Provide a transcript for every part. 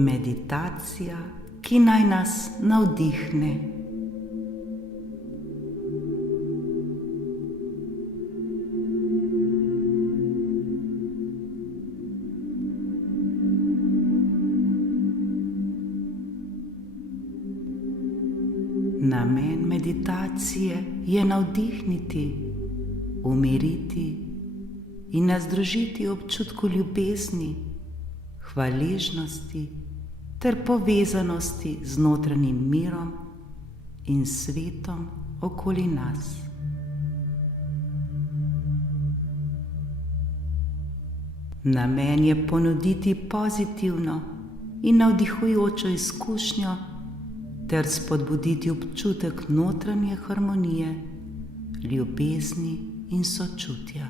Meditacija, ki naj nas navdihne. Namen meditacije je navdihniti, umiriti in nas združiti v občutku ljubezni, hvaležnosti ter povezanosti z notranjim mirom in svetom okoli nas. Namen je ponuditi pozitivno in navdihujočo izkušnjo ter spodbuditi občutek notranje harmonije, ljubezni in sočutja.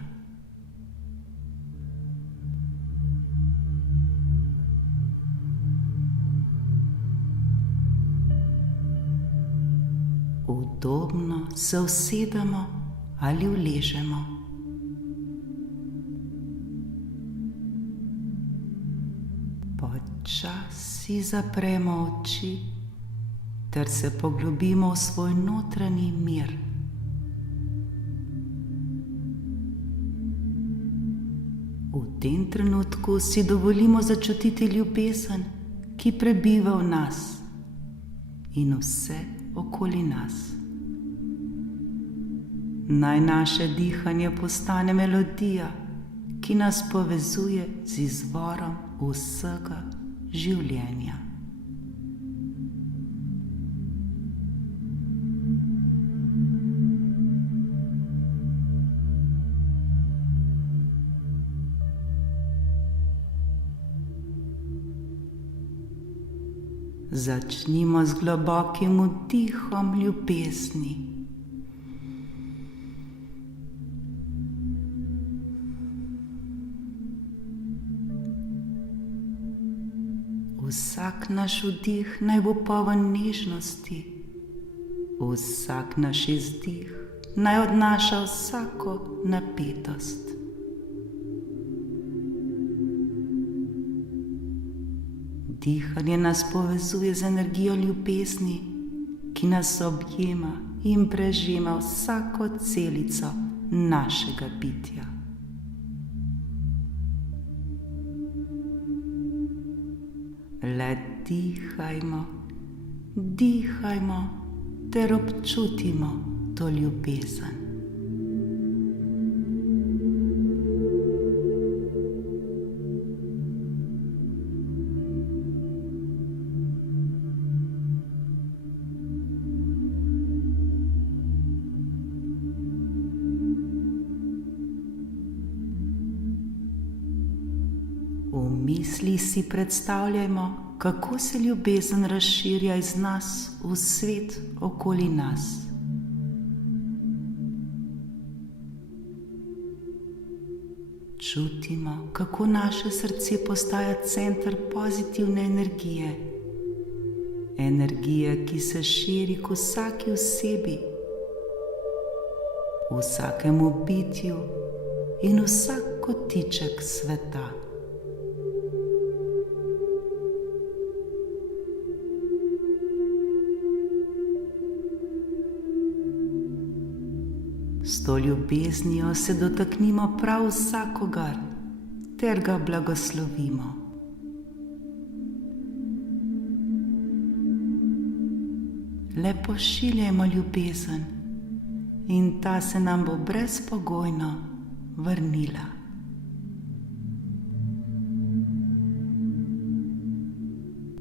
Udobno se usedemo ali uležemo. Počasi zapremo oči ter se poglobimo v svoj notranji mir. V tem trenutku si dovolimo začutiti ljubezen, ki prebiva v nas in vse okoli nas. Naj naše dihanje postane melodija, ki nas povezuje z izvorom vsega življenja. Začnimo z globokim vdihom ljubezni. Vsak naš vdih naj bo poln nežnosti, vsak naš izdih naj odnaša vsako napetost. Dihanje nas povezuje z energijo ljubezni, ki nas objema in prežema vsako celico našega bitja. Le dihajmo, dihajmo ter občutimo to ljubezen. V misli si predstavljajmo, kako se ljubezen razširja iz nas v svet okoli nas. Čutimo, kako naše srce postaja center pozitivne energije, energije, ki se širi k vsaki osebi, vsakemu bitju in vsak kotiček sveta. S to ljubeznijo se dotaknimo prav vsakogar ter ga blagoslovimo. Le pošiljajmo ljubezen in ta se nam bo brezpogojno vrnila.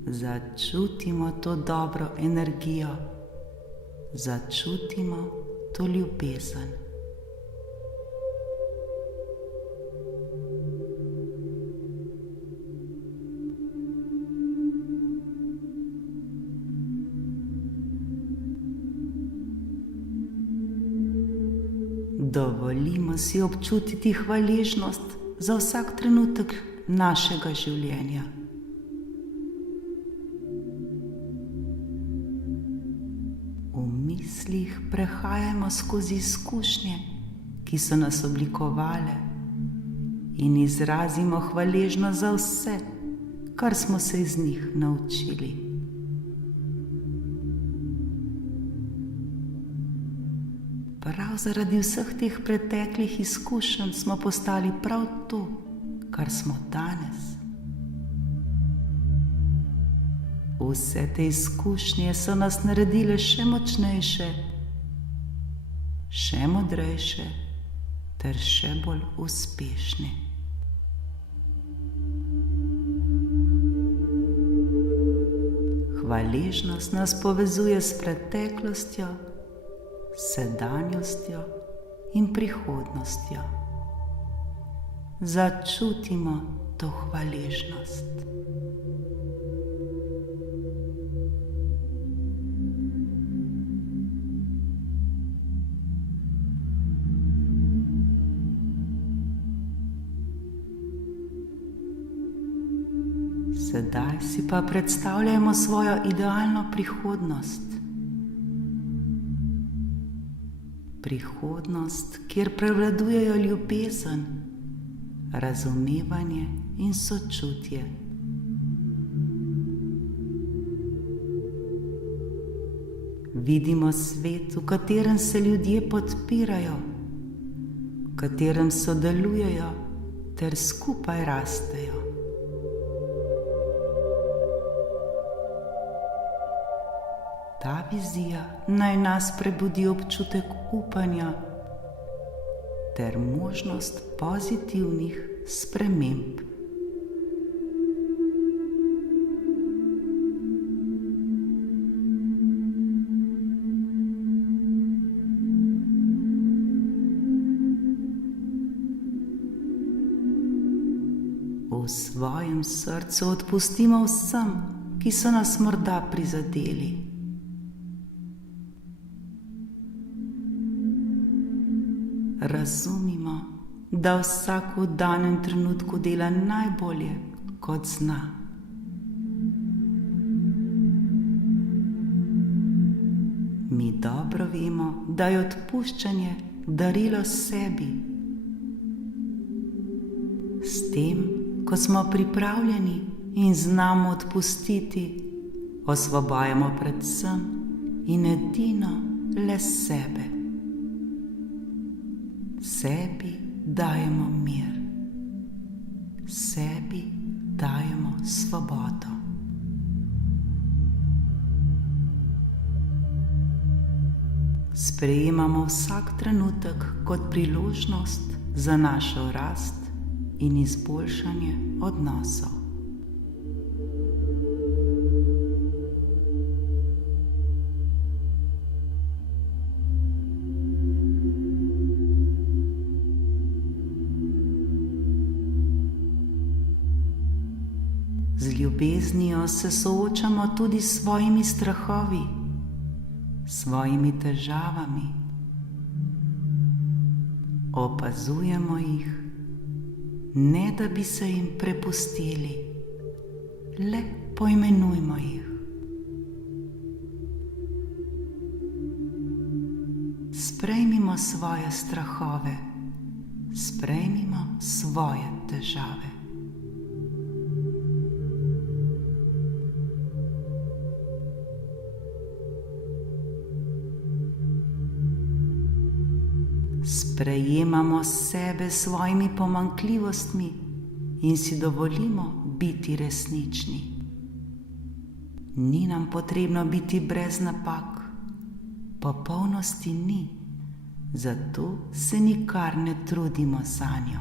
Začutimo to dobro energijo, začutimo to ljubezen. Dovolimo si občutiti hvaležnost za vsak trenutek našega življenja. V mislih prehajamo skozi izkušnje, ki so nas oblikovale, in izrazimo hvaležnost za vse, kar smo se iz njih naučili. Prav zaradi vseh teh preteklih izkušenj smo postali prav to, kar smo danes. Vse te izkušnje so nas naredile še močnejše, še modrejše ter še bolj uspešne. Hvaležnost nas povezuje s preteklostjo, sedanjostjo in prihodnostjo. Začutimo to hvaležnost. Sedaj si pa predstavljajmo svojo idealno prihodnost. Prihodnost, kjer prevladujejo ljubezen, razumevanje in sočutje. Vidimo svet, v katerem se ljudje podpirajo, v katerem sodelujejo ter skupaj rastejo. Ta vizija naj nas prebudi občutek upanja ter možnost pozitivnih sprememb. V svojem srcu odpustimo vsem, ki so nas morda prizadeli. Razumimo, da vsak v danem trenutku dela najbolje, kot zna. Mi dobro vemo, da je odpuščanje darilo sebi. S tem, ko smo pripravljeni in znamo odpustiti, osvobajamo predvsem in edino le sebe. Sebi dajemo mir, sebi dajemo svobodo. Sprejemamo vsak trenutek kot priložnost za našo rast in izboljšanje odnosov. Z ljubeznijo se soočamo tudi s svojimi strahovi, svojimi težavami. Opazujemo jih, ne da bi se jim prepustili, le poimenujmo jih. Sprejmimo svoje strahove, sprejmimo svoje težave. Sprejemamo sebe s svojimi pomanjkljivostmi in si dovolimo biti resnični. Ni nam potrebno biti brez napak, popolnosti ni, zato se nikar ne trudimo zanjo.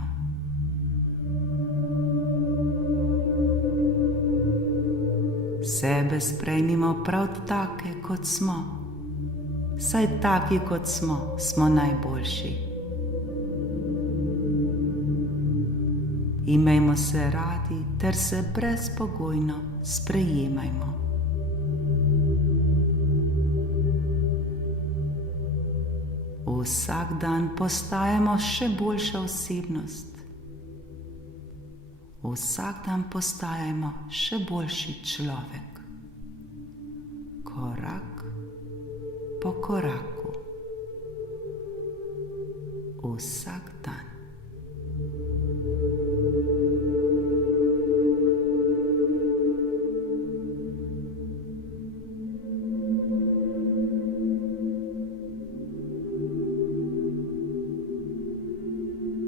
Sebe sprejmimo prav take, kot smo. Saj taki, kot smo, smo najboljši. Imejmo se radi ter se brezpogojno sprejemajmo. Vsak dan postajamo še boljša osebnost. Vsak dan postajamo še boljši človek. Korak po koraku. Vsak dan.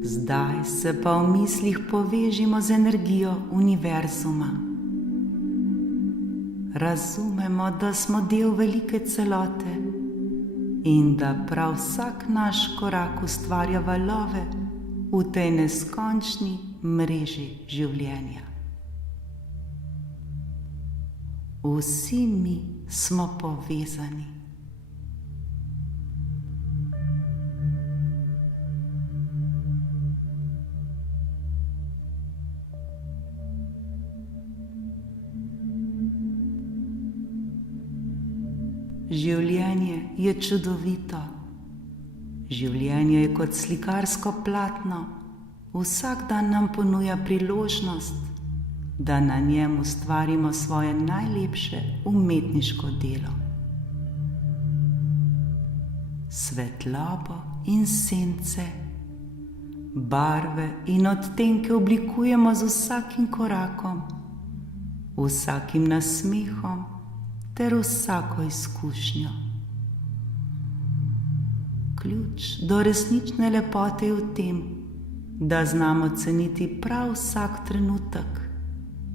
Zdaj se pa v mislih povežimo z energijo univerzuma. Razumemo, da smo del velike celote in da prav vsak naš korak ustvarja valove v tej neskončni mreži življenja. Vsi mi smo povezani. Življenje je čudovito. Življenje je kot slikarsko platno. Vsak dan nam ponuja priložnost, da na njem ustvarimo svoje najlepše umetniško delo. Svetlobo in sence, barve in odtenke oblikujemo z vsakim korakom, vsakim nasmehom ter vsako izkušnjo. Ključ do resnične lepote je v tem, da znamo ceniti prav vsak trenutek,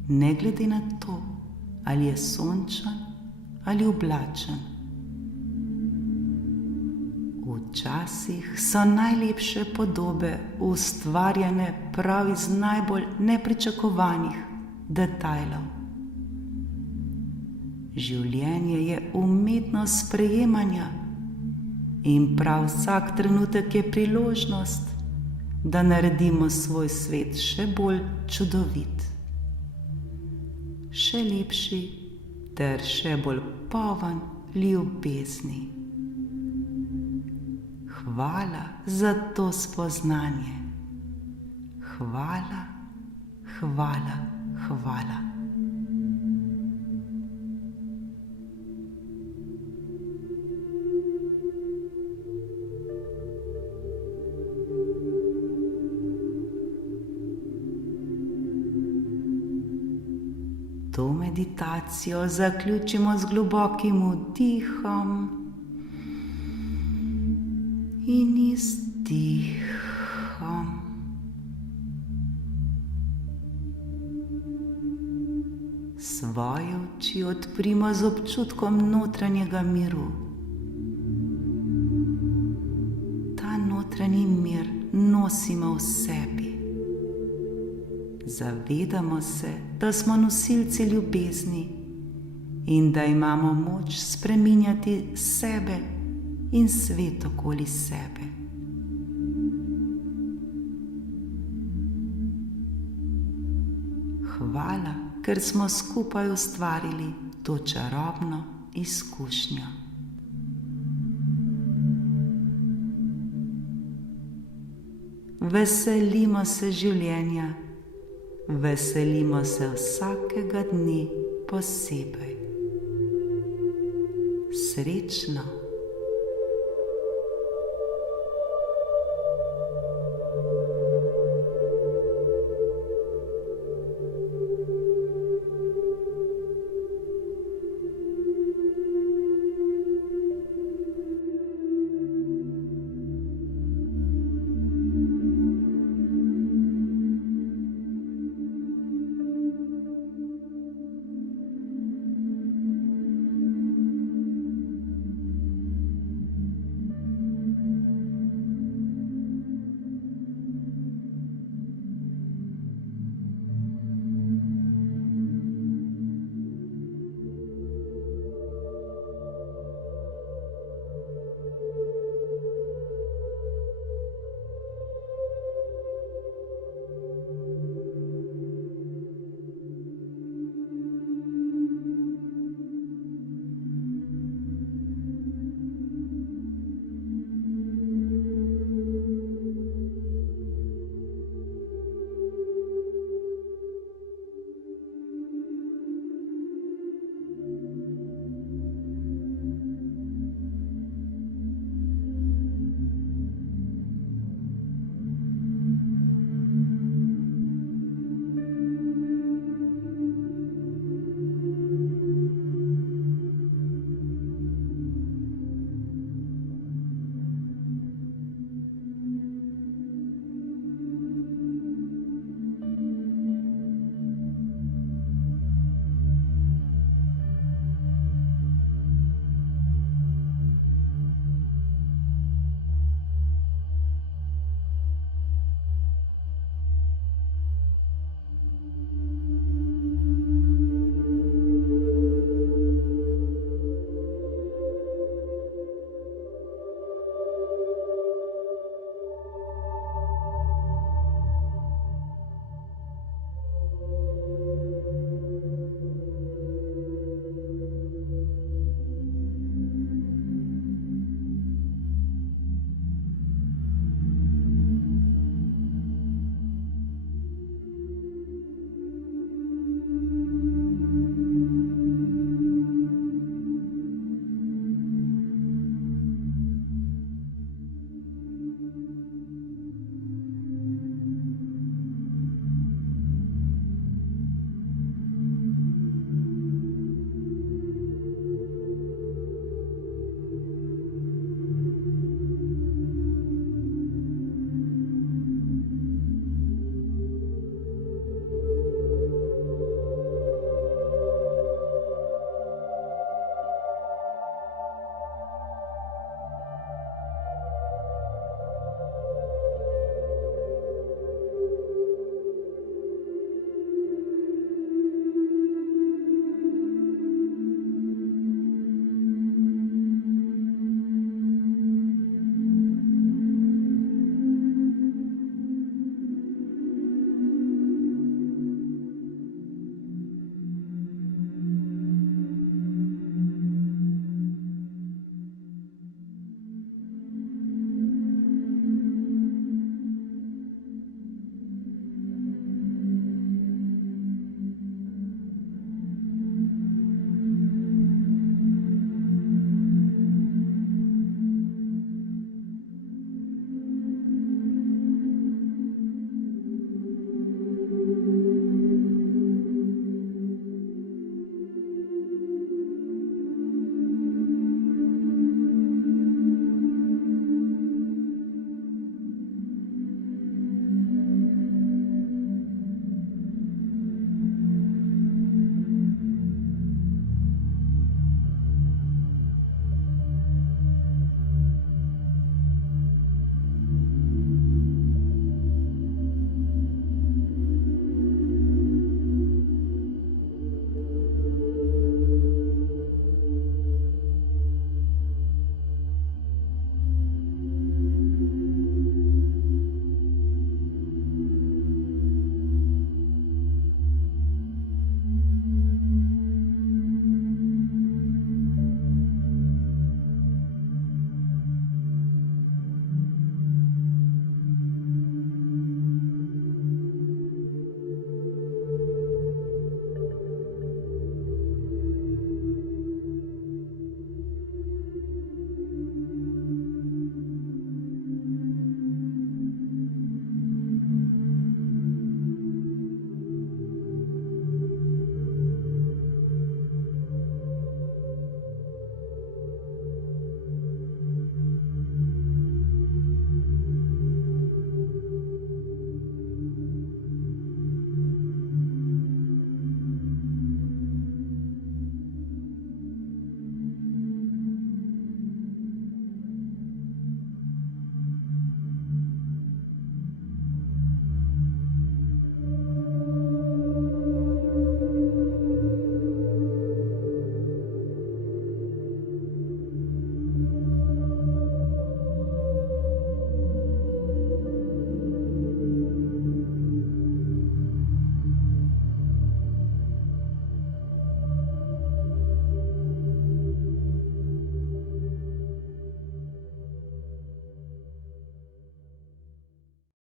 ne glede na to, ali je sončen ali oblačen. Včasih so najlepše podobe ustvarjene prav iz najbolj nepričakovanih detajlov. Življenje je umetnost sprejemanja in prav vsak trenutek je priložnost, da naredimo svoj svet še bolj čudovit, še lepši ter še bolj poln ljubezni. Hvala za to spoznanje. Hvala, hvala, hvala. To meditacijo zaključimo z globokim vdihom in izdihom. Svoje oči odprimo z občutkom notranjega miru. Ta notranji mir nosimo v sebi. Zavedamo se, da smo nosilci ljubezni in da imamo moč spreminjati sebe in svet okoli sebe. Hvala, ker smo skupaj ustvarili to čarobno izkušnjo. Veselimo se življenja. Veselimo se vsakega dne posebej. Srečno!